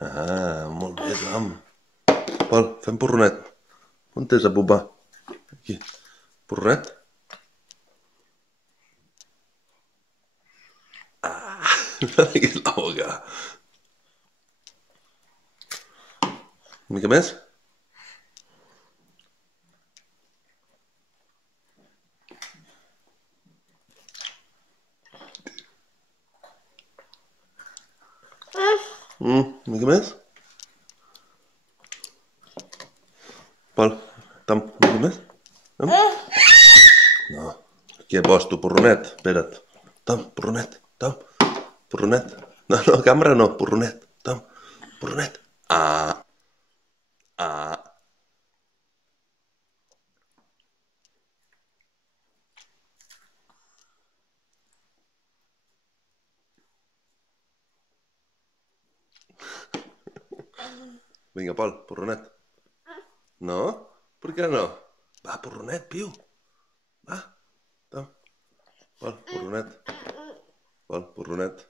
Ah, molt bé, Joan. Pol, fem porronet. On és a pupa? Aquí. Porronet? No diguis la boca. Una mica més? Una mica més? Pol, Tom, una mica més? No? No. Aquí he posto porronet. Espera't. Tom, porronet. Tom, porronet. No, no, cambra no, porronet. Tom, porronet. Ah, ah. Vinga, Pol, porronet. No? Per què no? Va, porronet, piu. Va, Tom. Pol, porronet. Pol, porronet.